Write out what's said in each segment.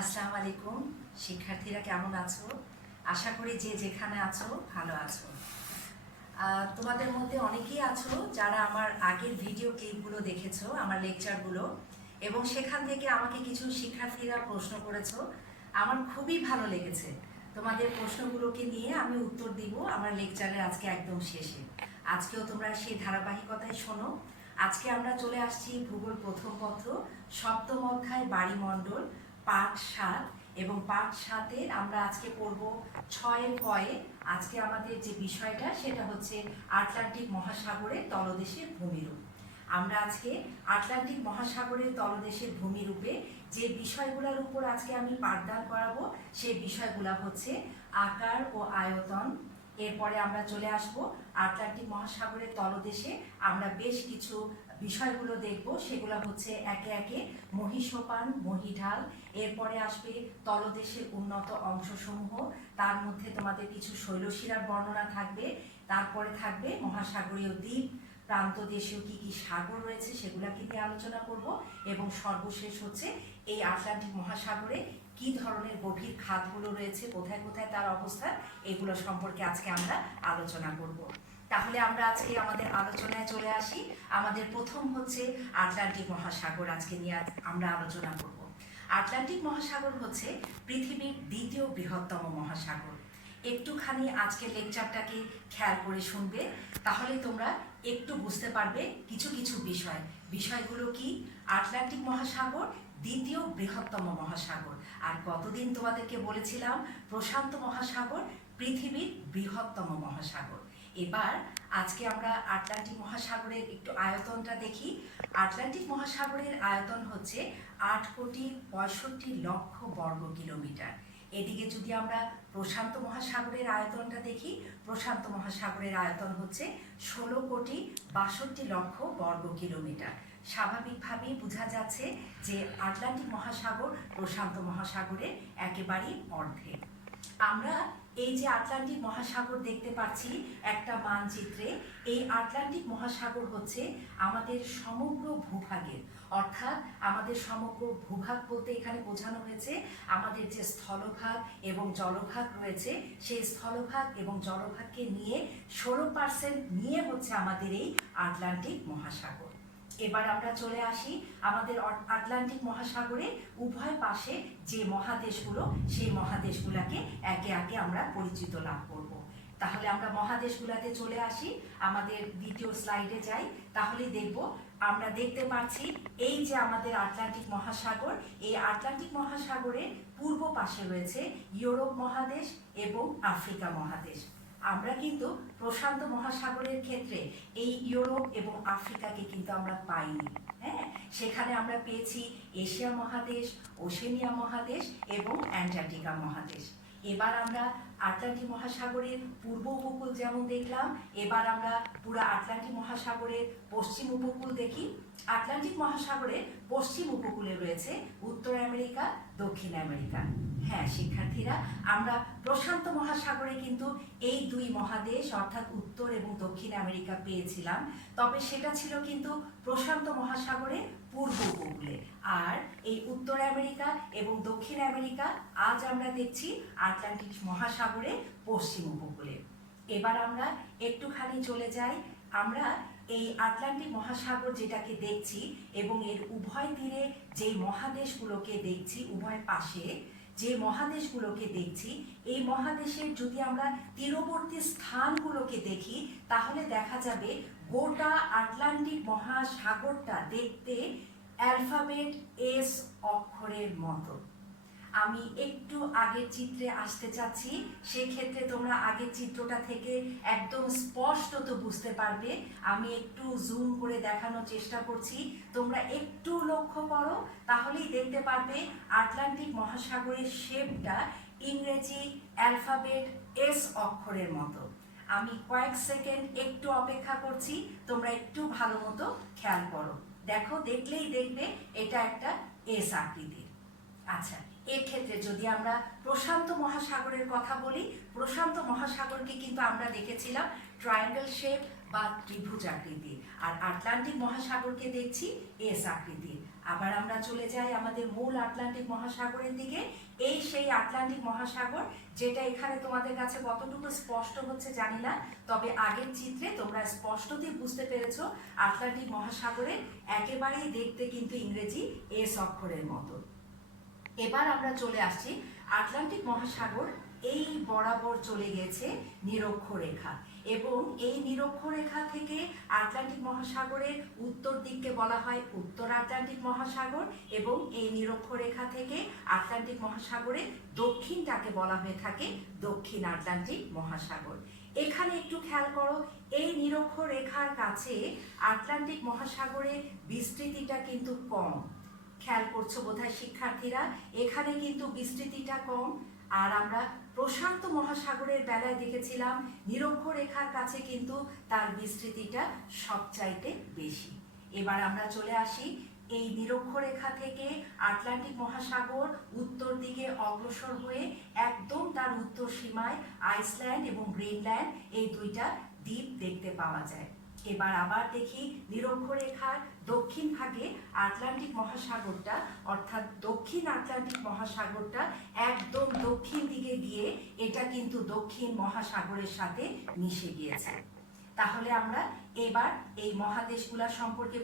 আসসালামু আলাইকুম। শিক্ষার্থীরা কেমন আছো? আশা করি যে যেখানে আছো ভালো আছো। তোমাদের মধ্যে অনেকেই আছো যারা আমার আগের ভিডিও ক্লিপগুলো দেখেছো, আমার লেকচারগুলো, এবং সেখান থেকে আমাকে কিছু শিক্ষার্থীরা প্রশ্ন করেছো। আমার খুবই ভালো লেগেছে। তোমাদের প্রশ্নগুলোকে নিয়ে আমি উত্তর দিব আমার লেকচারের আজকে একদম শেষে। আজকেও তোমরা সেই ধারাবাহিকতায় শোনো। আজকে আমরা চলে আসছি ভূগোল প্রথম পত্র, সপ্তম অধ্যায় বাড়িমণ্ডল, পাঠ 7, এবং পাঠ 7-এর আমরা আজকে পড়ব 6-এর কয়ে। আজকে আমাদের যে বিষয়টা সেটা হচ্ছে আটলান্টিক মহাসাগরের তলদেশের ভূমিরূপ। আমরা আজকে আটলান্টিক মহাসাগরের তলদেশের ভূমিরূপে যে বিষয়গুলোর উপর আজকে আমি পাঠদান করাবো সেই বিষয়গুলো হচ্ছে আকার ও আয়তন। এরপরে আমরা চলে আসব আটলান্টিক মহাসাগরের তলদেশে আমরা বেশ কিছু বিষয়গুলো দেখব, সেগুলো হচ্ছে একে একে মহীসোপান, মহীঢাল, এরপরে আসবে তলদেশের উন্নত অংশসমূহ, তার মধ্যে তোমাদের কিছু শৈলশিরার বর্ণনা থাকবে, তারপরে থাকবে মহাসাগরীয় দ্বীপ, প্রান্ত দেশেও কি কি সাগর রয়েছে সেগুলোকে নিয়ে আলোচনা করব, এবং সর্বশেষ হচ্ছে এই আটলান্টিক মহাসাগরে কি ধরনের গভীর খাতগুলো রয়েছে, কোথায় কোথায় তার অবস্থান, এগুলো সম্পর্কে আজকে আমরা আলোচনা করব। তাহলে আমরা আজকে আমাদের আলোচনায় চলে আসি। আমাদের প্রথম হচ্ছে আটলান্টিক মহাসাগর, আজকে নিয়ে আমরা আলোচনা করব। আটলান্টিক মহাসাগর হচ্ছে পৃথিবীর দ্বিতীয় বৃহত্তম মহাসাগর। একটুখানি আজকের লেকচারটাকে খেয়াল করে শুনবে, তাহলে তোমরা একটু বুঝতে পারবে কিছু কিছু বিষয়গুলো কি। আটলান্টিক মহাসাগর দ্বিতীয় বৃহত্তম মহাসাগর। আর কতদিন তোমাদেরকে বলেছিলাম প্রশান্ত মহাসাগর পৃথিবীর বৃহত্তম মহাসাগর। এবার আজকে আমরা আটলান্টিক মহাসাগরের একটু আয়তনটা দেখি। আটলান্টিক মহাসাগরের আয়তন হচ্ছে 8,65,00,000 বর্গ কিলোমিটার। এদিকে যদি আমরা প্রশান্ত মহাসাগরের আয়তনটা দেখি, প্রশান্ত মহাসাগরের আয়তন হচ্ছে 16,62,00,000 বর্গ কিলোমিটার। স্বাভাবিকভাবেই বোঝা যাচ্ছে যে আটলান্টিক মহাসাগর প্রশান্ত মহাসাগরের একেবারেই অর্ধেক। আমরা এই যে আটলান্টিক মহাসাগর দেখতে পাচ্ছি একটা মানচিত্রে, এই আটলান্টিক মহাসাগর হচ্ছে আমাদের সমগ্র ভূভাগের, অর্থাৎ আমাদের সমগ্র ভূভাগ বলতে এখানে বোঝানো হয়েছে আমাদের যে স্থলভাগ এবং জলভাগ রয়েছে, সেই স্থলভাগ এবং জলভাগকে নিয়ে 16% নিয়ে হচ্ছে আমাদের এই আটলান্টিক মহাসাগর। এবার আমরা চলে আসি আমাদের আটলান্টিক মহাসাগরে উভয় পাশে যে মহাদেশগুলো, সেই মহাদেশগুলোকে একে একে আমরা পরিচিত লাভ করব। তাহলে আমরা মহাদেশগুলোতে চলে আসি, আমাদের দ্বিতীয় স্লাইডে যাই, তাহলে দেখব আমরা দেখতে পাচ্ছি এই যে আমাদের আটলান্টিক মহাসাগর, এই আটলান্টিক মহাসাগরের পূর্ব পাশে রয়েছে ইউরোপ মহাদেশ এবং আফ্রিকা মহাদেশ। আমরা কিন্তু প্রশান্ত মহাসাগরের ক্ষেত্রে এই ইউরোপ এবং আফ্রিকাকে কিন্তু আমরা পাইনি। হ্যাঁ, সেখানে আমরা পেয়েছি এশিয়া মহাদেশ, ওশেনিয়া মহাদেশ এবং অ্যান্টার্কটিকা মহাদেশ। এবার আমরা আটলান্টিক মহাসাগরের পূর্ব উপকূল যেমন দেখলাম, এবার আমরা পুরো আটলান্টিক মহাসাগরের পশ্চিম উপকূল দেখি। আটলান্টিক মহাসাগরের পশ্চিম উপকূলে রয়েছে উত্তর আমেরিকা, দক্ষিণ আমেরিকা। হ্যাঁ শিক্ষার্থীরা, আমরা প্রশান্ত মহাসাগরে কিন্তু এই দুই মহাদেশ অর্থাৎ উত্তর এবং দক্ষিণ আমেরিকা পেয়েছিলাম, তবে সেটা ছিল কিন্তু প্রশান্ত মহাসাগরের পূর্ব উপকূলে। আর এই উত্তর আমেরিকা এবং দক্ষিণ আমেরিকা আজ আমরা দেখছি আটলান্টিক মহাসাগরের পশ্চিম উপকূলে। এবার আমরা একটুখানি চলে যাই, আমরা এই আটলান্টিক মহাসাগর যেটাকে দেখছি এবং এর উভয় তীরে যে মহাদেশগুলোকে দেখছি, উভয় পাশে যে মহাদেশগুলোকে দেখছি, এই মহাদেশের যদি আমরা তীরবর্তী স্থানগুলোকে দেখি, তাহলে দেখা যাবে গোটা আটলান্টিক মহাসাগরটা দেখতে অ্যালফাবেট এস অক্ষরের মতো। আমি একটু আগের চিত্রে আসতে চাচ্ছি, সেক্ষেত্রে তোমরা আগের চিত্রটা থেকে একদম স্পষ্টত বুঝতে পারবে। আমি একটু জুম করে দেখানোর চেষ্টা করছি, তোমরা একটু লক্ষ্য করো, তাহলেই দেখতে পারবে আটলান্টিক মহাসাগরের শেপটা ইংরেজি অ্যালফাবেট এস অক্ষরের মতো। আমি কয়েক সেকেন্ড একটু অপেক্ষা করছি, তোমরা একটু ভালো মতো খেয়াল করো। দেখো, দেখলেই দেখবে এটা একটা এস আকৃতির। আচ্ছা, এর ক্ষেত্রে যদি আমরা প্রশান্ত মহাসাগরের কথা বলি, প্রশান্ত মহাসাগরকে কিন্তু আমরা দেখেছিলাম ট্রায়াঙ্গেল শেপ বা ত্রিভুজ আকৃতির, আর আটলান্টিক মহাসাগরকে দেখছি এস আকৃতির। আবার আমরা চলে যাই আমাদের মূল আটলান্টিক মহাসাগরের দিকে। এই সেই আটলান্টিক মহাসাগর, যেটা এখানে তোমাদের কাছে কতটুকু স্পষ্ট হচ্ছে জানি না, তবে আগের চিত্রে তোমরা স্পষ্টতই বুঝতে পেরেছো আটলান্টিক মহাসাগরে একেবারেই দেখতে কিন্তু ইংরেজি এস অক্ষরের মতো। এবার আমরা চলে আসছি আটলান্টিক মহাসাগর এই বরাবর চলে গেছে নিরক্ষরেখা, এবং এই নিরক্ষরেখা থেকে আটলান্টিক মহাসাগরের উত্তর দিককে বলা হয় উত্তর আটলান্টিক মহাসাগর, এবং এই নিরক্ষরেখা থেকে আটলান্টিক মহাসাগরের দক্ষিণটাকে বলা হয়ে থাকে দক্ষিণ আটলান্টিক মহাসাগর। এখানে একটু খেয়াল করো, এই নিরক্ষরেখার কাছে আটলান্টিক মহাসাগরের বিস্তৃতিটা কিন্তু কম। খেয়াল করছো বোধহয় শিক্ষার্থীরা, এখানে কিন্তু বিস্তৃতিটা কম। আর আমরা প্রশান্ত মহাসাগরের বেলায় দেখেছিলাম নিরক্ষরেখার কাছে কিন্তু তার বিস্তৃতিটা সবচাইতে বেশি। এবার আমরা চলে আসি এই নিরক্ষরেখা থেকে আটলান্টিক মহাসাগর উত্তর দিকে অগ্রসর হয়ে একদম তার উত্তর সীমায় আইসল্যান্ড এবং গ্রিনল্যান্ড এই দুইটা দ্বীপ দেখতে পাওয়া যায়। এবার আবার দেখি নিরক্ষরেখার দক্ষিণ ভাগে আটলান্টিক মহাসাগরটা, অর্থাৎ দক্ষিণ আটলান্টিক মহাসাগরটা একদম দক্ষিণ দিকে গিয়ে এটা কিন্তু দক্ষিণ মহাসাগরের সাথে মিশে গিয়েছে। তাহলে আমরা এবার এই মহাদেশগুলা সম্পর্কে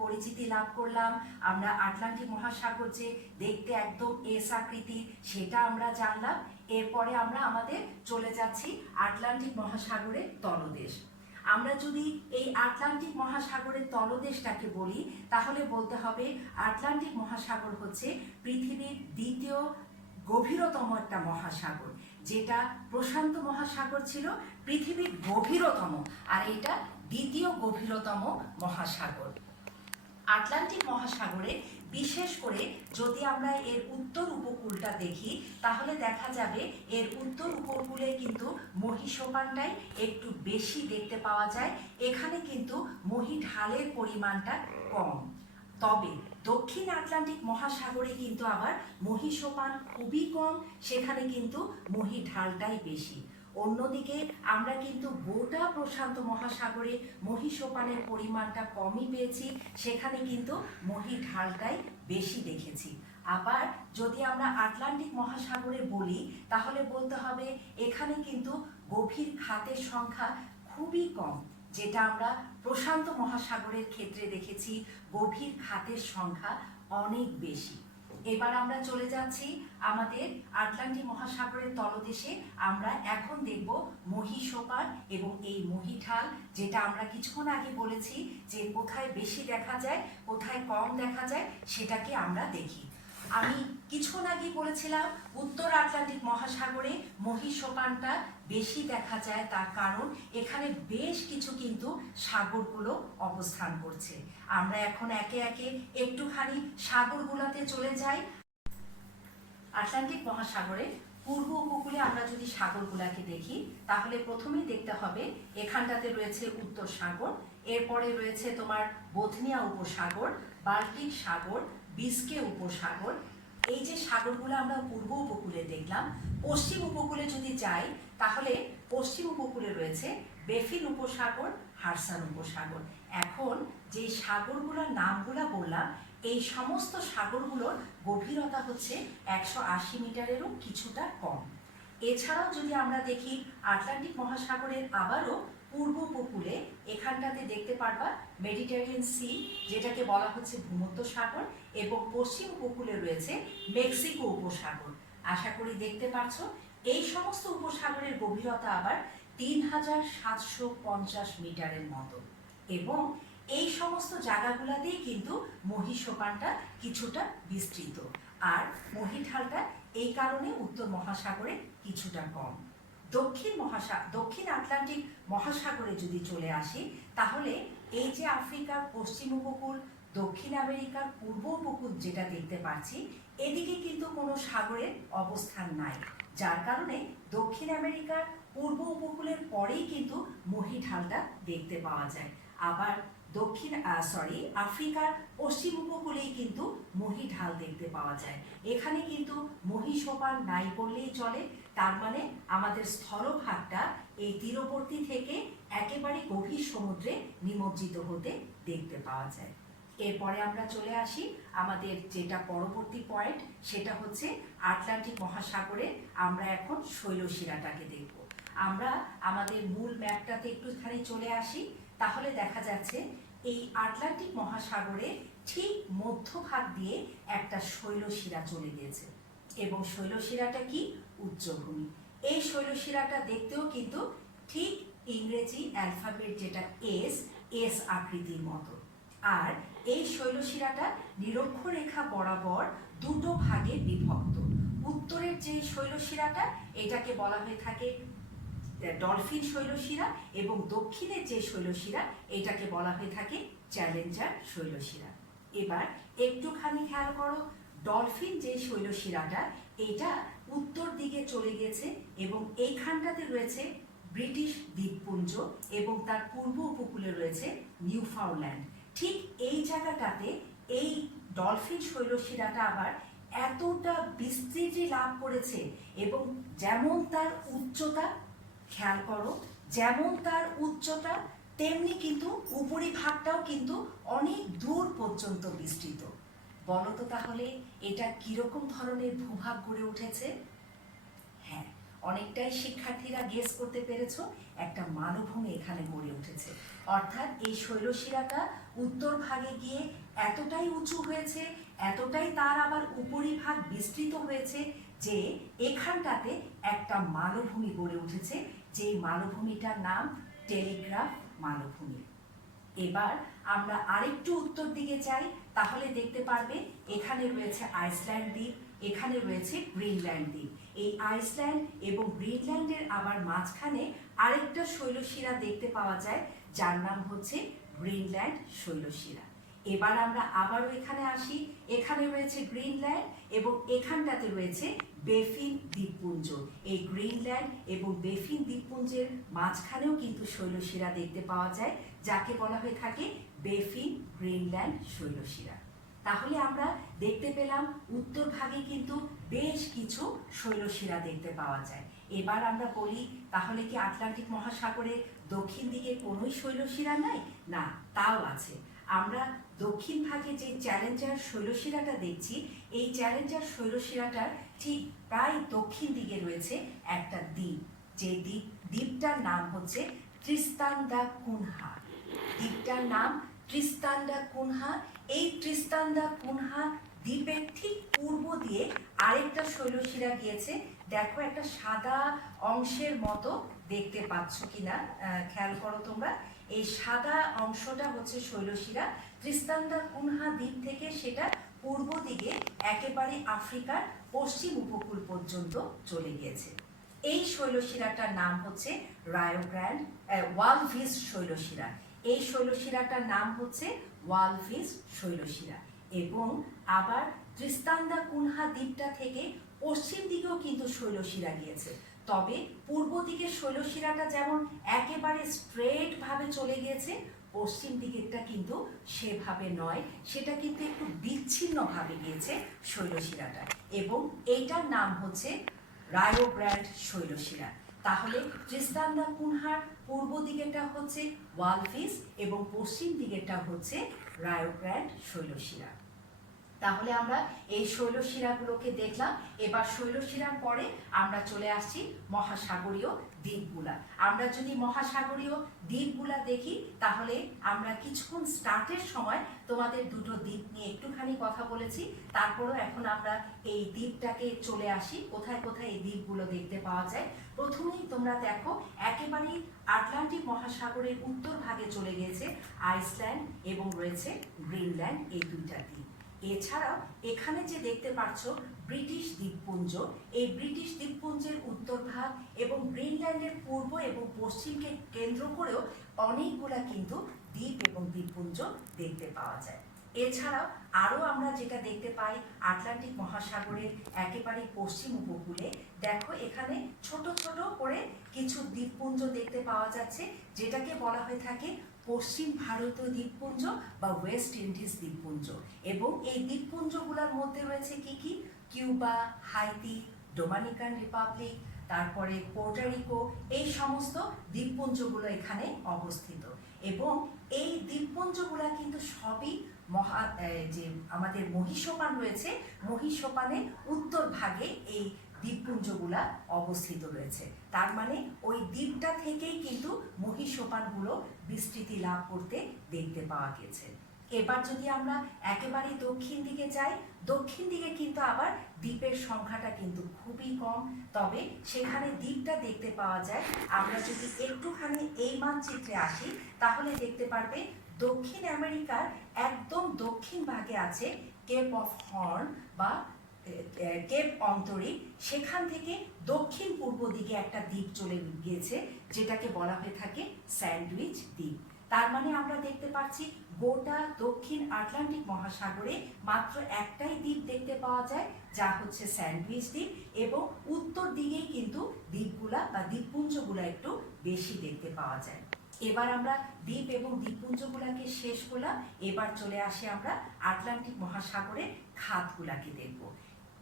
পরিচিতি লাভ করলাম। আমরা আটলান্টিক মহাসাগর যে দেখতে একদম এস আকৃতির সেটা আমরা জানলাম। এরপরে আমরা আমাদের চলে যাচ্ছি আটলান্টিক মহাসাগরের তলদেশ। আমরা যদি এই আটলান্টিক মহাসাগরের তলদেশটাকে বলি তাহলে বলতে হবে আটলান্টিক মহাসাগর হচ্ছে পৃথিবীর দ্বিতীয় গভীরতম একটা মহাসাগর, যেটা প্রশান্ত মহাসাগর ছিল পৃথিবীর গভীরতম, আর এটা দ্বিতীয় গভীরতম মহাসাগর। আটলান্টিক মহাসাগরে বিশেষ করে যদি আমরা এর উত্তর উপকূলটা দেখি তাহলে দেখা যাবে এর উত্তর উপকূলে কিন্তু মহীসোপানটাই একটু বেশি দেখতে পাওয়া যায়। এখানে কিন্তু মহীঢালের পরিমাণটা কম। তবে দক্ষিণ আটলান্টিক মহাসাগরে কিন্তু আবার মহীসোপান খুবই কম, সেখানে কিন্তু মহীঢালটাই বেশি। অন্যদিকে আমরা কিন্তু গোটা প্রশান্ত মহাসাগরে মহীসোপানের পরিমাণটা কমই পেয়েছি, সেখানে কিন্তু মহীঢালটাই বেশি দেখেছি। আবার যদি আমরা আটলান্টিক মহাসাগরে বলি তাহলে বলতে হবে এখানে কিন্তু গভীর খাতের সংখ্যা খুবই কম, যেটা আমরা প্রশান্ত মহাসাগরের ক্ষেত্রে দেখেছি গভীর খাতের সংখ্যা অনেক বেশি। এবার আমরা চলে যাচ্ছি আমাদের আটলান্টিক মহাসাগরের তলদেশে। আমরা এখন দেখব মহীসোপান এবং এই মহীঢাল, যেটা আমরা কিছুক্ষণ আগে বলেছি যে কোথায় বেশি দেখা যায় কোথায় কম দেখা যায়, সেটাকে আমরা দেখি। আমি কিছুক্ষণ আগে বলেছিলাম উত্তর আটলান্টিক মহাসাগরে মহীসোপানটা বেশি দেখা যায়, তার কারণ এখানে বেশ কিছু কিন্তু সাগরগুলো অবস্থান করছে। আমরা এখন একে একে একটুখানি সাগরগুলোতে চলে যাই। আটলান্টিক মহাসাগরের পূর্ব উপকূলে আমরা যদি সাগরগুলাকে দেখি তাহলে প্রথমেই দেখতে হবে এখানটাতে রয়েছে উত্তর সাগর, এরপরে রয়েছে তোমার বোথনিয়া উপসাগর, বাল্টিক সাগর, বিস্কে উপসাগর। এই যে সাগরগুলো আমরা পূর্ব উপকূলে দেখলাম, পশ্চিম উপকূলে যদি যাই তাহলে পশ্চিম উপকূলে রয়েছে বেফিন উপসাগর, হারসান উপসাগর। এখন যে সাগরগুলোর নামগুলো বললাম এই সমস্ত সাগরগুলোর গভীরতা হচ্ছে 180 মিটারেরও কিছুটা কম। এছাড়াও যদি আমরা দেখি আটলান্টিক মহাসাগরের আবারও পূর্ব উপকূলে এখানটাতে দেখতে পারবা মেডিটেরিয়ান সি, যেটাকে বলা হচ্ছে ভূমধ্য সাগর, এবং পশ্চিম উপকূলে রয়েছে মেক্সিকো উপসাগর। আশা করি দেখতে পাচ্ছ এই সমস্ত উপসাগরের গভীরতা আবার 3750 মিটারের মতো, এবং এই সমস্ত জায়গাগুলোতেই কিন্তু মহীসোপানটা কিছুটা বিস্তৃত, আর মহীঢালটা এই কারণে উত্তর মহাসাগরে কিছুটা কম। দক্ষিণ আটলান্টিক মহাসাগরে যদি চলে আসি তাহলে এই যে আফ্রিকার পশ্চিম উপকূল, দক্ষিণ আমেরিকার পূর্ব উপকূল যেটা দেখতে পাচ্ছি, এদিকে কিন্তু কোনো সাগরের অবস্থান নাই, যার কারণে দক্ষিণ আমেরিকার পূর্ব উপকূলের পরেই কিন্তু মহীঢালটা দেখতে পাওয়া যায়। আবার আফ্রিকার পশ্চিম উপকূলেই কিন্তু মহীঢাল দেখতে পাওয়া যায়। এখানে কিন্তু মহীসোপান নাই বললেই চলে, তার মানে আমাদের স্থলভাগটা এই তীরবর্তী থেকে একেবারে গভীর সমুদ্রে নিমজ্জিত হতে দেখতে পাওয়া যায়। এরপরে আমরা চলে আসি আমাদের যেটা পরবর্তী পয়েন্ট, সেটা হচ্ছে আটলান্টিক মহাসাগরে আমরা এখন শৈলশিরাটাকে দেখব। আমরা আমাদের মূল ম্যাপটাতে একটুখানি চলে আসি, তাহলে দেখা যাচ্ছে এই আটলান্টিক মহাসাগরে ঠিক মধ্যভাগ দিয়ে একটা শৈলশিরা চলে গিয়েছে, এবং শৈলশিরাটা কি? উচ্চভূমি। এই শৈলশিরাটা দেখতেও কিন্তু ঠিক ইংরেজি অ্যালফাবেট যেটা এস আকৃতির মতো। আর এই শৈলশিরাটা নিরক্ষরেখা বরাবর দুটো ভাগে বিভক্ত। উত্তরের যে শৈলশিরাটা, এটাকে বলা হয়ে থাকে ডলফিন শৈলশিরা, এবং দক্ষিণের যে শৈলশিরা, এটাকে বলা হয়ে থাকে চ্যালেঞ্জার শৈলশিরা। এবার একটুখানি খেয়াল করো, ডলফিন যে শৈলশিরাটা, এটা উত্তর দিকে চলে গেছে, এবং এইখানটাতে রয়েছে ব্রিটিশ দ্বীপপুঞ্জ, এবং তার পূর্ব উপকূলে রয়েছে নিউফাউন্ডল্যান্ড। ঠিক এই জায়গাটাতে এই ডলফিন শৈলশিরাটা আবার এতটা বিস্তৃতি লাভ করেছে, এবং যেমন তার উচ্চতা, খেয়াল করো, যেমন তার উচ্চতা তেমনি কিন্তু উপরিভাগটাও কিন্তু অনেক দূর পর্যন্ত বিস্তৃত। বলো তো তাহলে এটা কিরকম ধরনের ভূভাগ গড়ে উঠেছে? হ্যাঁ, অনেকটাই শিক্ষার্থীরা গেস করতে পেরেছো, একটা মালভূমি এখানে গড়ে উঠেছে। অর্থাৎ এই শৈলশিরাটা উত্তর ভাগে গিয়ে এতটাই উঁচু হয়েছে, এতটাই তার আবার উপরিভাগ বিস্তৃত হয়েছে যে এখানটাতে একটা মালভূমি গড়ে উঠেছে, যেই মালভূমিটার নাম টেলিগ্রাফ মালভূমি। এবার আমরা আরেকটু উত্তর দিকে যাই, তাহলে দেখতে পারবে এখানে রয়েছে আইসল্যান্ড দ্বীপ, এখানে রয়েছে গ্রিনল্যান্ড দ্বীপ। এই আইসল্যান্ড এবং গ্রিনল্যান্ডের আবার মাঝখানে আরেকটা শৈলশিরা দেখতে পাওয়া যায়, যার নাম হচ্ছে গ্রিনল্যান্ড শৈলশিরা। এবার আমরা আবারও এখানে আসি, এখানে রয়েছে গ্রিনল্যান্ড, এবং এখানটাতে রয়েছে বেফিন দ্বীপপুঞ্জ। এই গ্রিনল্যান্ড এবং বেফিন দ্বীপপুঞ্জের মাঝখানেও কিন্তু শৈলশিরা দেখতে পাওয়া যায়, যাকে বলা হয়ে থাকে বেফিন গ্রিনল্যান্ড শৈলশিরা। তাহলে আমরা দেখতে পেলাম উত্তর ভাগে কিন্তু বেশ কিছু শৈলশিরা দেখতে পাওয়া যায়। এবার আমরা বলি, তাহলে কি আটলান্টিক মহাসাগরের দক্ষিণ দিকে কোনোই শৈলশিরা নাই? না, তাও আছে। আমরা দক্ষিণ ভাগে যে চ্যালেঞ্জার শৈলশিরাটা দেখছি, এই চ্যালেঞ্জার শৈলশিরাটার ঠিক প্রায় দক্ষিণ দিকে রয়েছে একটা দ্বীপ, যে দ্বীপটার নাম হচ্ছে ট্রিস্তান দা কুনহা। দ্বীপটার নাম ট্রিস্তান দা কুনহা। এই ট্রিস্তান দা কুনহা দ্বীপের ঠিক পূর্ব দিয়ে আরেকটা শৈলশিরা গিয়েছে। দেখো, একটা সাদা অংশের মতো দেখতে পাচ্ছ কিনা, খেয়াল করো তোমরা। এই সাদা অংশটা হচ্ছে শৈলশিরা। ট্রিস্তান দা কুনহা দ্বীপ থেকে সেটা পূর্ব দিকে একেবারে আফ্রিকার পশ্চিম উপকূল পর্যন্ত চলে গিয়েছে। এই শৈলশিরাটার নাম হচ্ছে রায়ো গ্র্যান্ড ওয়ালভিস শৈলশিরা। এই শৈলশিরাটার নাম হচ্ছে ওয়ালভিস শৈলশিরা। এবং আবার ট্রিস্তান দা কুনহা দ্বীপটা থেকে পশ্চিম দিকেও কিন্তু শৈলশিরা গিয়েছে, তবে পূর্ব দিকের শৈলশিরাটা যেমন একেবারে স্ট্রেট ভাবে চলে গিয়েছে, পশ্চিম দিকেরটা কিন্তু সেভাবে নয়, সেটা কিন্তু একটু বিচ্ছিন্নভাবে গিয়েছে শৈলশিরাটা, এবং এইটার নাম হচ্ছে রায়ো গ্র্যান্ড শৈলশিরা। তাহলে ট্রিস্তান দা কুনহার পূর্ব দিকেরটা হচ্ছে ওয়ালভিস, এবং পশ্চিম দিকেরটা হচ্ছে রায়ো গ্র্যান্ড শৈলশিরা। তাহলে আমরা এই শৈলশিরাগুলোকে দেখলাম। এবার শৈলশিরার পরে আমরা চলে আসছি মহাসাগরীয় দ্বীপগুলা। আমরা যদি মহাসাগরীয় দ্বীপগুলা দেখি, তাহলে আমরা কিছুক্ষণ স্টার্টের সময় তোমাদের দুটো দ্বীপ নিয়ে একটুখানি কথা বলেছি, তারপরও এখন আমরা এই দ্বীপটাকে চলে আসি, কোথায় কোথায় এই দ্বীপগুলো দেখতে পাওয়া যায়। প্রথমেই তোমরা দেখো, একেবারেই আটলান্টিক মহাসাগরের উত্তর ভাগে চলে গিয়েছে আইসল্যান্ড, এবং রয়েছে গ্রিনল্যান্ড, এই দুইটা দ্বীপ। এছাড়াও এখানে যে দেখতে পাচ্ছ ব্রিটিশ দ্বীপপুঞ্জ, এই ব্রিটিশ দ্বীপপুঞ্জের উত্তর ভাগ এবং গ্রিনল্যান্ডের পূর্ব এবং পশ্চিমকে কেন্দ্র করেও অনেকগুলা কিন্তু দ্বীপ এবং দ্বীপপুঞ্জ দেখতে পাওয়া যায়। এছাড়াও আরও আমরা যেটা দেখতে পাই আটলান্টিক মহাসাগরের একেবারে পশ্চিম উপকূলে, দেখো এখানে ছোট ছোট করে কিছু দ্বীপপুঞ্জ দেখতে পাওয়া যাচ্ছে, যেটাকে বলা হয়ে থাকে পশ্চিম ভারতীয় দ্বীপপুঞ্জ বা ওয়েস্ট ইন্ডিজ দ্বীপপুঞ্জ। এবং এই দ্বীপপুঞ্জগুলোর মধ্যে রয়েছে কি কি? কিউবা, হাইতি, ডোমিনিকান রিপাবলিক, তারপরে পোর্টোরিকো, এই সমস্ত দ্বীপপুঞ্জগুলো এখানে অবস্থিত। এবং এই দ্বীপপুঞ্জগুলো কিন্তু সবই যে আমাদের মহীসোপান রয়েছে, মহীসোপানের উত্তর ভাগে এই দ্বীপপুঞ্জগুলা অবস্থিত রয়েছে। তার মানে ওই দ্বীপটা থেকেই কিন্তু মহীসোপানগুলো বিস্তৃতি লাভ করতে দেখতে পাওয়া গেছে। এবার যদি আমরা একেবারে দক্ষিণ দিকে যাই, দক্ষিণ দিকে কিন্তু আবার দ্বীপের সংখ্যাটা কিন্তু খুবই কম, তবে সেখানে দ্বীপটা দেখতে পাওয়া যায়। আমরা যদি একটুখানি এই মানচিত্রে আসি তাহলে দেখতে পারবে দক্ষিণ আমেরিকার একদম দক্ষিণ ভাগে আছে কেপ অফ হর্ন বা কেপ অন্তরিক। সেখান থেকে দক্ষিণ পূর্ব দিকে একটা দ্বীপ চলে গিয়েছে যেটাকে বলা হয়ে থাকে স্যান্ডউইচ দ্বীপ। তার মানে আমরা দেখতে পাচ্ছি গোটা দক্ষিণ আটলান্টিক মহাসাগরে মাত্র একটাই দ্বীপ দেখতে পাওয়া যায়, যা হচ্ছে স্যান্ডউইচ দ্বীপ, এবং উত্তর দিকেই কিন্তু দ্বীপগুলা বা দ্বীপপুঞ্জগুলা একটু বেশি দেখতে পাওয়া যায়। এবার আমরা দ্বীপ এবং দ্বীপপুঞ্জগুলাকে শেষ করলাম, এবার চলে আসি আমরা আটলান্টিক মহাসাগরের খাতগুলাকে দেখব।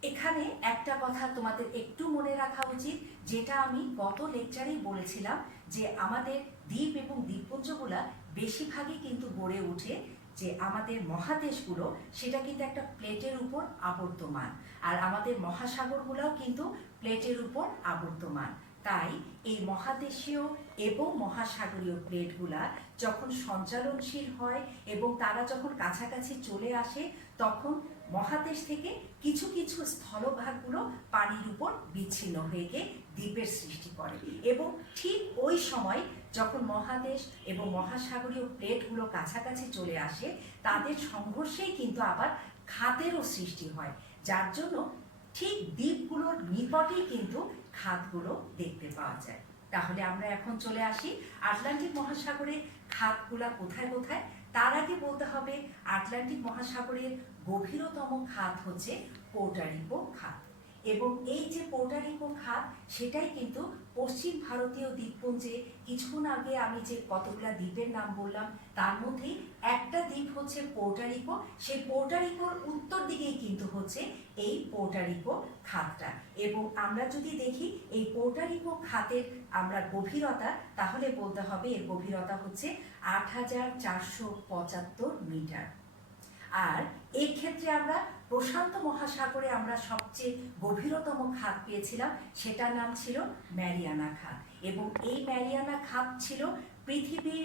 এখানে একটা কথা তোমাদের একটু মনে রাখা উচিত, যেটা আমি গত লেকচারেই বলেছিলাম, যে আমাদের দ্বীপ এবং দ্বীপপুঞ্জগুলা বেশিরভাগই কিন্তু গড়ে ওঠে যে আমাদের মহাদেশগুলো সেটা কিন্তু একটা প্লেটের উপর আবর্তমান, আর আমাদের মহাসাগরগুলোও কিন্তু প্লেটের উপর আবর্তমান। তাই এই মহাদেশীয় এবং মহাসাগরীয় প্লেটগুলা যখন সঞ্চালনশীল হয় এবং তারা যখন কাছাকাছি চলে আসে, তখন মহাদেশ থেকে কিছু কিছু স্থলভাগগুলো পানির উপর বিচ্ছিন্ন হয়ে গিয়ে দ্বীপের সৃষ্টি করে, এবং ঠিক ওই সময় যখন মহাদেশ এবং মহাসাগরীয় প্লেটগুলো কাছাকাছি চলে আসে, তাদের সংঘর্ষেই কিন্তু আবার খাতেরও সৃষ্টি হয়, যার জন্য ঠিক দ্বীপগুলোর নিকটেই কিন্তু খাতগুলো দেখতে পাওয়া যায়। তাহলে আমরা এখন চলে আসি আটলান্টিক মহাসাগরের খাতগুলা কোথায় কোথায়। তার আগে বলতে হবে আটলান্টিক মহাসাগরের গভীরতম খাত হচ্ছে পোর্টোরিকো খাত, এবং এই যে পোর্টোরিকো খাত সেটাই কিন্তু পশ্চিম ভারতীয় দ্বীপপুঞ্জে কিছুক্ষণ আগে আমি যে কতগুলা দ্বীপের নাম বললাম তার মধ্যেই একটা দ্বীপ হচ্ছে পোর্টোরিকো। সেই পোর্টোরিকোর উত্তর দিকেই কিন্তু হচ্ছে এই পোর্টোরিকো খাতটা, এবং আমরা যদি দেখি এই পোর্টোরিকো খাতের আমরা গভীরতা, তাহলে বলতে হবে এর গভীরতা হচ্ছে ৮,৪৭৫ মিটার। আর এই ক্ষেত্রে আমরা প্রশান্ত মহাসাগরে আমরা সবচেয়ে গভীরতম খাত পেয়েছিলাম, সেটার নাম ছিল ম্যারিয়ানা খাত, এবং এই ম্যারিয়ানা খাত ছিল পৃথিবীর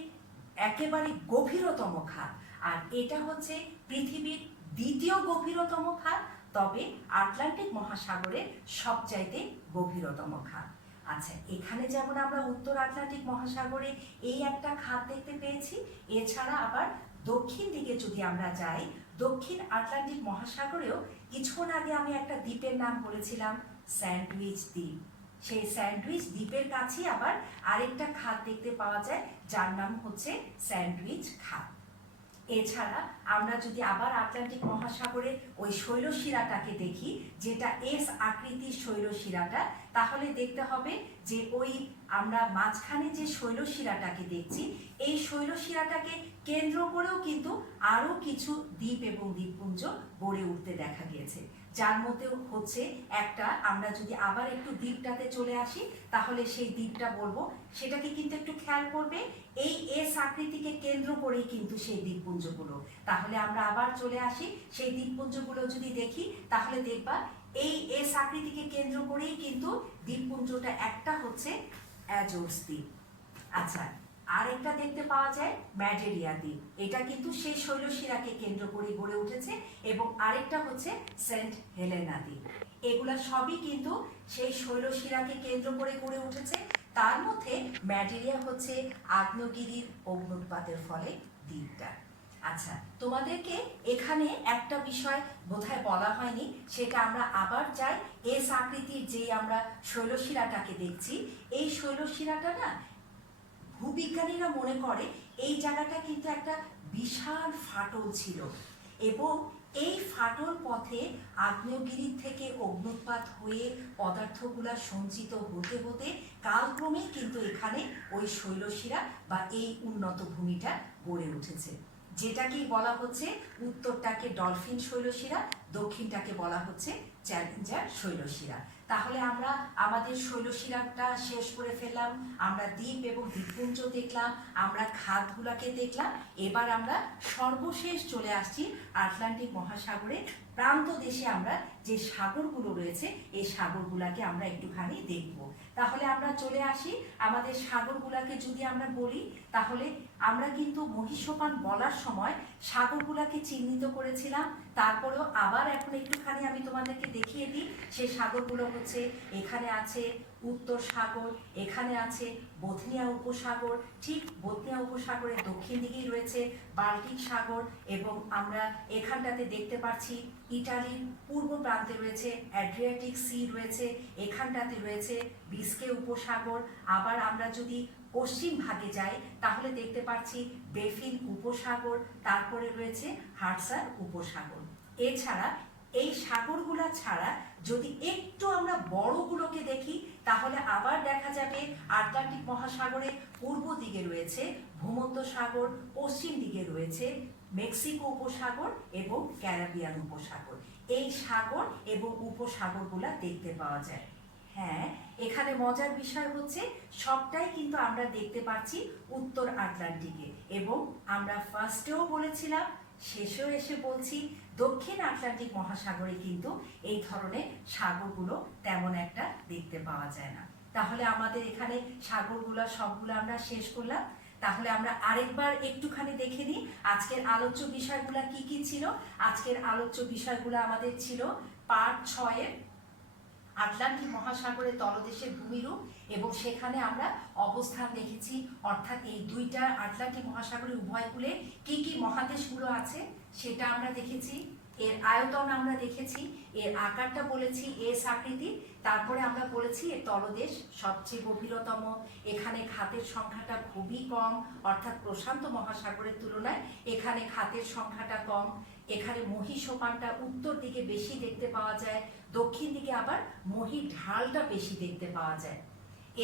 একেবারে গভীরতম খাত, আর এটা হচ্ছে পৃথিবীর দ্বিতীয় গভীরতম খাত, তবে আটলান্টিক মহাসাগরের সবচাইতে গভীরতম খাত। আচ্ছা, এখানে যেমন আমরা উত্তর আটলান্টিক মহাসাগরে এই একটা খাত দেখতে পেয়েছি, এছাড়া আবার দক্ষিণ দিকে যদি আমরা যাই, দক্ষিণ আটলান্টিক মহাসাগরেও কিছুক্ষণ আগে আমি একটা দ্বীপের নাম বলেছিলাম স্যান্ডউইচ দ্বীপ। সেই স্যান্ডউইচ দ্বীপের কাছেই আবার আরেকটা খাত দেখতে পাওয়া যায়, যার নাম হচ্ছে স্যান্ডউইচ খাত। এছাড়া আমরা যদি আবার আটলান্টিক মহাসাগরের ওই শৈলশিরাটাকে দেখি, যেটা এস আকৃতির শৈলশিরাটা, তাহলে দেখতে হবে যে ওই আমরা মাঝখানে যে শৈলশিরাটাকে দেখছি, এই শৈলশিরাটাকে কেন্দ্র করেও কিন্তু আরও কিছু দ্বীপ এবং দ্বীপপুঞ্জ গড়ে উঠতে দেখা গিয়েছে, যার মধ্যে হচ্ছে একটা, আমরা যদি আবার একটু দ্বীপটাতে চলে আসি তাহলে সেই দ্বীপটা বলবো, সেটাকে কিন্তু একটু খেয়াল করবে, এই এস আকৃতিকে কেন্দ্র করেই কিন্তু সেই দ্বীপপুঞ্জগুলো। তাহলে আমরা আবার চলে আসি, সেই দ্বীপপুঞ্জগুলো যদি দেখি তাহলে দেখবা এই এস আকৃতিকে কেন্দ্র করেই কিন্তু দ্বীপপুঞ্জটা একটা হচ্ছে অ্যাজোরস দ্বীপ। আচ্ছা, আরেকটা দেখতে পাওয়া যায় ম্যাডেরিয়া দ্বীপ, এটা কিন্তু সেই শৈলশিরাকে কেন্দ্র করে গড়ে উঠেছে, এবং আরেকটা হচ্ছে সেন্ট হেলেনা দ্বীপ। এগুলা সবই কিন্তু সেই শৈলশিরাকে কেন্দ্র করে গড়ে উঠেছে। তার মধ্যে ম্যাডেরিয়া হচ্ছে আগ্নেয়গিরির অগ্নুৎপাতের ফলে দ্বীপটা। আচ্ছা, তোমাদেরকে এখানে একটা বিষয় বোধহয় বলা হয়নি, সেটা আমরা আবার যাই। এস আকৃতির যে আমরা শৈলশিরাটাকে দেখছি, এই শৈলশিরাটা না, ভূবিজ্ঞানীরা মনে করে এই জায়গাটা কিন্তু একটা বিশাল ফাটল ছিল, এবং এই ফাটল পথে আগ্নেয়গিরির থেকে অগ্নুৎপাত হয়ে পদার্থগুলা সঞ্চিত হতে হতে কালক্রমেই কিন্তু এখানে ওই শৈলশিরা বা এই উন্নত ভূমিটা গড়ে উঠেছে, যেটাকেই বলা হচ্ছে উত্তরটাকে ডলফিন শৈলশিরা, দক্ষিণটাকে বলা হচ্ছে চ্যালেঞ্জার শৈলশিরা। তাহলে আমরা আমাদের শৈলশিরাটা শেষ করে ফেললাম, আমরা দ্বীপ এবং দ্বীপপুঞ্জ দেখলাম, আমরা খাতগুলাকে দেখলাম। এবার আমরা সর্বশেষ চলে আসছি আটলান্টিক মহাসাগরে প্রান্ত দেশে আমরা যে সাগরগুলো রয়েছে এই সাগরগুলাকে আমরা একটুখানি দেখব। তাহলে আমরা চলে আসি আমাদের সাগরগুলাকে যদি আমরা বলি, তাহলে আমরা কিন্তু মহীসোপান বলার সময় সাগরগুলাকে চিহ্নিত করেছিলাম। তারপরেও আবার এখন একটুখানি আমি তোমাদেরকে দেখিয়ে দিই। সেই সাগরগুলো হচ্ছে, এখানে আছে উত্তর সাগর, এখানে আছে বোথনিয়া উপসাগর, ঠিক বোথনিয়া উপসাগরের দক্ষিণ দিকেই রয়েছে বাল্টিক সাগর, এবং আমরা এখানটাতে দেখতে পাচ্ছি ইটালির পূর্ব প্রান্তে রয়েছে অ্যাড্রিয়াটিক সি রয়েছে, এখানটাতে রয়েছে বিস্কে উপসাগর। আবার আমরা যদি পশ্চিম ভাগে যাই তাহলে দেখতে পাচ্ছি বেফিন উপসাগর, তারপরে রয়েছে হাডসন উপসাগর। এছাড়া এই সাগরগুলা ছাড়া যদি একটু আমরা বড়গুলোকে দেখি তাহলে আবার দেখা যাবে আটলান্টিক মহাসাগরের পূর্ব দিকে রয়েছে ভূমধ্যসাগর, পশ্চিম দিকে রয়েছে মেক্সিকো উপসাগর এবং ক্যারিবিয়ান উপসাগর। এই সাগর এবং উপসাগরগুলা দেখতে পাওয়া যায়। হ্যাঁ, এখানে মজার বিষয় হচ্ছে সবটাই কিন্তু আমরা দেখতে পাচ্ছি উত্তর আটলান্টিকে, এবং আমরা ফার্স্টেও বলেছিলাম, শেষেও এসে বলছি, দক্ষিণ আটলান্টিক মহাসাগরে কিন্তু এই ধরনের সাগরগুলো তেমন একটা দেখতে পাওয়া যায় না। তাহলে আমাদের এখানে সাগরগুলো সবগুলো আমরা শেষ করলাম। তাহলে আমরা আরেকবার একটুখানি দেখে নিই আজকের আলোচ্য বিষয়গুলো কি কি ছিল। আজকের আলোচ্য বিষয়গুলো আমাদের ছিল পার্ট 6-এর আটলান্টিক মহাসাগরের তলদেশের ভূমিরূপ, এবং সেখানে আমরা অবস্থান দেখেছি, অর্থাৎ এই দুইটা আটলান্টিক মহাসাগরের উভয় কূলে কি কি মহাদেশগুলো আছে সেটা আমরা দেখেছি। এর আয়তন আমরা দেখেছি, এর আকারটা বলেছি এস আকৃতি। তারপরে আমরা বলেছি এর তলদেশ সবচেয়ে গভীরতম, এখানে খাতের সংখ্যাটা খুবই কম, অর্থাৎ প্রশান্ত মহাসাগরের তুলনায় এখানে খাতের সংখ্যাটা কম। এখানে মহীসোপানটা উত্তর দিকে বেশি দেখতে পাওয়া যায়, দক্ষিণ দিকে আবার মহীর ঢালটা বেশি দেখতে পাওয়া যায়।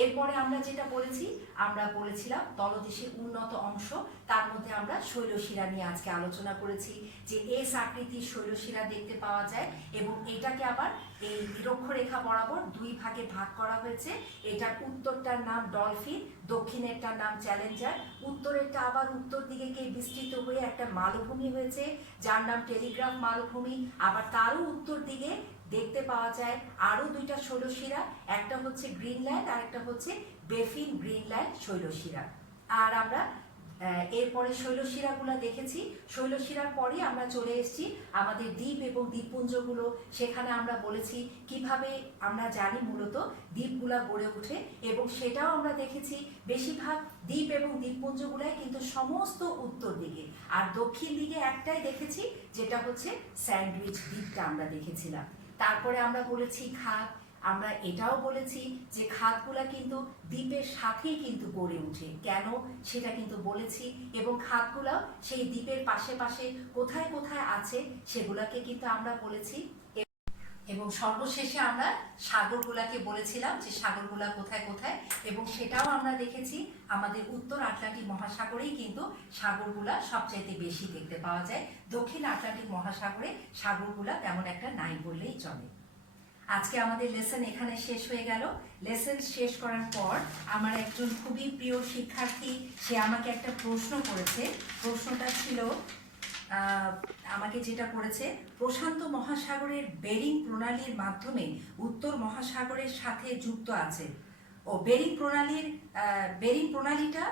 এরপরে আমরা যেটা বলেছি, আমরা বলেছিলাম তলদেশের উন্নত অংশ, তার মধ্যে আমরা শৈলশিরা নিয়ে আজকে আলোচনা করেছি যে এস আকৃতির শৈলশিরা দেখতে পাওয়া যায়, এবং এটাকে আবার এই নিরক্ষরেখা বরাবর দুই ভাগে ভাগ করা হয়েছে। এটার উত্তরটার নাম ডলফিন, দক্ষিণেরটার নাম চ্যালেঞ্জার। উত্তরেরটা আবার উত্তর দিকে গিয়ে বিস্তৃত হয়ে একটা মালভূমি হয়েছে যার নাম টেলিগ্রাফ মালভূমি। আবার তারও উত্তর দিকে দেখতে পাওয়া যায় আরও দুইটা শৈলশিরা, একটা হচ্ছে গ্রিনল্যান্ড আর একটা হচ্ছে বেফিন গ্রিনল্যান্ড শৈলশিরা। আর আমরা এরপরে শৈলশিরাগুলো দেখেছি। শৈলশিরার পরে আমরা চলে এসেছি আমাদের দ্বীপ এবং দ্বীপপুঞ্জগুলো। সেখানে আমরা বলেছি কিভাবে আমরা জানি মূলত দ্বীপগুলা গড়ে ওঠে, এবং সেটাও আমরা দেখেছি বেশিরভাগ দ্বীপ এবং দ্বীপপুঞ্জগুলাই কিন্তু সমস্ত উত্তর দিকে, আর দক্ষিণ দিকে একটাই দেখেছি যেটা হচ্ছে স্যান্ডউইচ দ্বীপটা আমরা দেখেছিলাম। তারপরে আমরা বলেছি খাত, আমরা এটাও বলেছি যে খাতগুলা কিন্তু দ্বীপের সাথেই কিন্তু গড়ে ওঠে, কেন সেটা কিন্তু বলেছি, এবং খাতগুলাও সেই দ্বীপের পাশে পাশে কোথায় কোথায় আছে সেগুলাকে কিন্তু আমরা বলেছি। এবং সর্বশেষে আমরা সাগরগুলাকে বলেছিলাম যে সাগরগুলা কোথায় কোথায়, এবং সেটাও আমরা দেখেছি আমাদের উত্তর আটলান্টিক মহাসাগরেই কিন্তু সাগরগুলা সবচাইতে বেশি দেখতে পাওয়া যায়। দক্ষিণ আটলান্টিক মহাসাগরে সাগরগুলা তেমন একটা নাই বললেই চলে। আজকে আমাদের লেসন এখানে শেষ হয়ে গেল। লেসন শেষ করার পর আমার একজন খুবই প্রিয় শিক্ষার্থী, সে আমাকে একটা প্রশ্ন করেছে। প্রশ্নটা ছিল, আমাকে যেটা করেছে, প্রশান্ত মহাসাগরের বেরিং প্রণালীর মাধ্যমে উত্তর মহাসাগরের সাথে যুক্ত আছে। ও বেরিং প্রণালীটা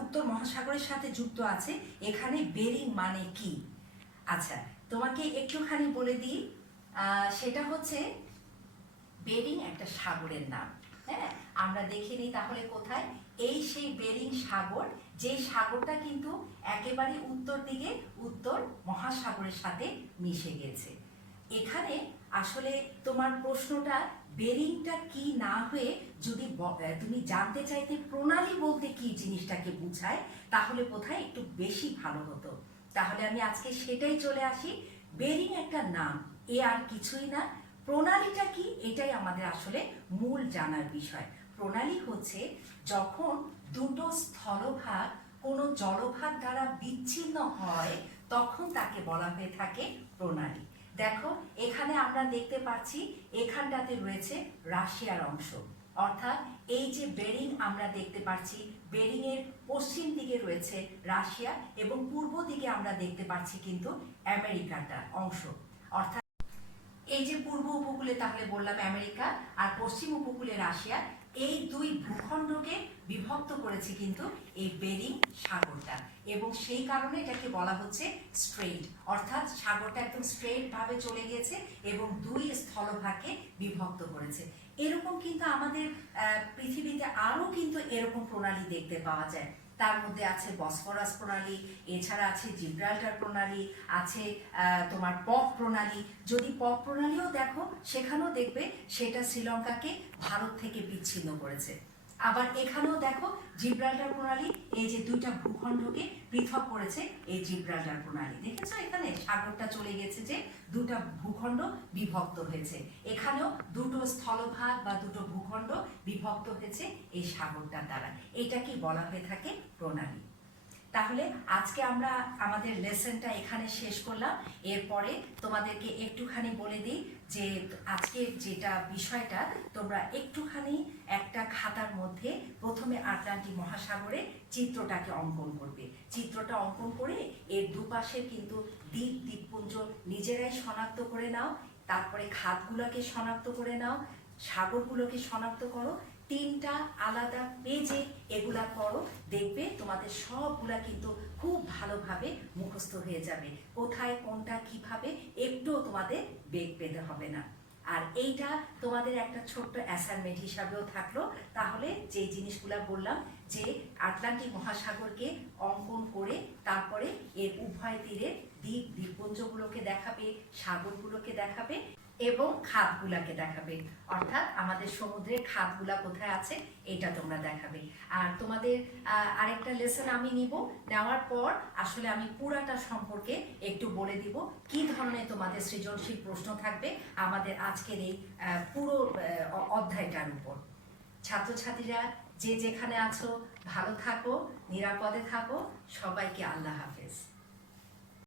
উত্তর মহাসাগরের সাথে যুক্ত আছে, এখানে বেরিং মানে কি? আচ্ছা, তোমাকে একটুখানি বলে দিই, সেটা হচ্ছে বেরিং একটা সাগরের নাম। হ্যাঁ, আমরা দেখে নিই তাহলে কোথায়। এই সেই বেরিং সাগর, যে সাগরটা কিন্তু একেবারে উত্তর দিকে উত্তর মহাসাগরের সাথে মিশে গেছে। এখানে আসলে তোমার প্রশ্নটা বেরিংটা কি না হয়ে যদি তুমি জানতে চাইতে প্রণালী বলতে কি জিনিসটাকে বোঝায়, তাহলে বোধহয় একটু বেশি ভালো হতো। তাহলে আমি আজকে সেটাই চলে আসি। বেরিং একটা নাম, এ আর কিছুই না। প্রণালীটা কি, এটাই আমাদের আসলে মূল জানার বিষয়। প্রণালী হচ্ছে যখন দুটো স্থলভাগ কোনো জলভাগ দ্বারা বিচ্ছিন্ন হয় তখন তাকে বলা হয়ে থাকে প্রণালী। দেখো এখানে আমরা দেখতে পাচ্ছি এখানটাতে রয়েছে রাশিয়ার অংশ, অর্থাৎ এই যে বেরিং আমরা দেখতে পাচ্ছি, বেরিং এর পশ্চিম দিকে রয়েছে রাশিয়া এবং পূর্ব দিকে আমরা দেখতে পাচ্ছি কিন্তু আমেরিকাটা অংশ। অর্থাৎ এই যে পূর্ব উপকূলে তাহলে বললাম আমেরিকা আর পশ্চিম উপকূলে রাশিয়া, এই দুই ভূখণ্ডকে বিভক্ত করেছে কিন্তু এই বেরিং সাগরটা, এবং সেই কারণে এটাকে বলা হচ্ছে স্ট্রেইট, অর্থাৎ সাগরটা একদম স্ট্রেইট ভাবে চলে গেছে এবং দুই স্থলভাগে বিভক্ত করেছে। এরকম কিন্তু আমাদের পৃথিবীতে আরও কিন্তু এরকম প্রণালী দেখতে পাওয়া যায়। তার মধ্যে আছে বসফরাস প্রণালী, এছাড়া আছে জিব্রাল্টার প্রণালী, আছে তোমার পপ প্রণালী। যদি পপ প্রণালীও দেখো সেখানেও দেখবে সেটা শ্রীলঙ্কাকে ভারত থেকে বিচ্ছিন্ন করেছে। আবার এখানেও দেখো জিব্রাল্টার প্রণালী, এই যে দুইটা ভূখণ্ডকে পৃথক করেছে এই জিব্রাল্টার প্রণালী। দেখেছো এখানে সাগরটা চলে গেছে যে দুটা ভূখণ্ড বিভক্ত হয়েছে, এখানেও দুটো স্থলভাগ বা দুটো ভূখণ্ড বিভক্ত হয়েছে এই সাগরটার দ্বারা। এটাকে বলা হয়ে থাকে প্রণালী। তাহলে আজকে আমরা আমাদের লেসনটা এখানে শেষ করলাম। এরপরে তোমাদেরকে একটুখানি বলে দিই যে আজকে যেটা বিষয়টা তোমরা একটুখানি একটা খাতার মধ্যে প্রথমে আটলান্টিক মহাসাগরে চিত্রটাকে অঙ্কন করবে। চিত্রটা অঙ্কন করে এর দুপাশে কিন্তু দ্বীপ দ্বীপপুঞ্জ নিজেরাই শনাক্ত করে নাও, তারপরে খাতগুলোকে শনাক্ত করে নাও, সাগরগুলোকে শনাক্ত করো। তিনটা আলাদা পেজে এগুলা করো, দেখবে তোমাদের সবগুলা কিন্তু খুব ভালোভাবে মুখস্থ হয়ে যাবে। কোথায় কোনটা কিভাবে একটুও তোমাদের বেগ পেতে হবে না। আর এইটা তোমাদের একটা ছোট্ট অ্যাসাইনমেন্ট হিসাবেও থাকলো। তাহলে যে জিনিসগুলা বললাম যে আটলান্টিক মহাসাগরকে অঙ্কন করে তারপরে এর উভয় তীরে দ্বীপ দ্বীপপুঞ্জগুলোকে দেখাবে, সাগরগুলোকে দেখাবে এবং খাতগুলাকে দেখাবে, অর্থাৎ আমাদের সমুদ্রের খাতগুলা কোথায় আছে এটা তোমরা দেখাবে। আর তোমাদের আরেকটা লেসন আমি নিব, নেওয়ার পর আসলে আমি পুরাটা সম্পর্কে একটু বলে দিব কি ধরনের তোমাদের সৃজনশীল প্রশ্ন থাকবে আমাদের আজকের এই পুরো অধ্যায়টার উপর। ছাত্রছাত্রীরা যে যেখানে আছো ভালো থাকো, নিরাপদে থাকো, সবাইকে আল্লাহ হাফেজ।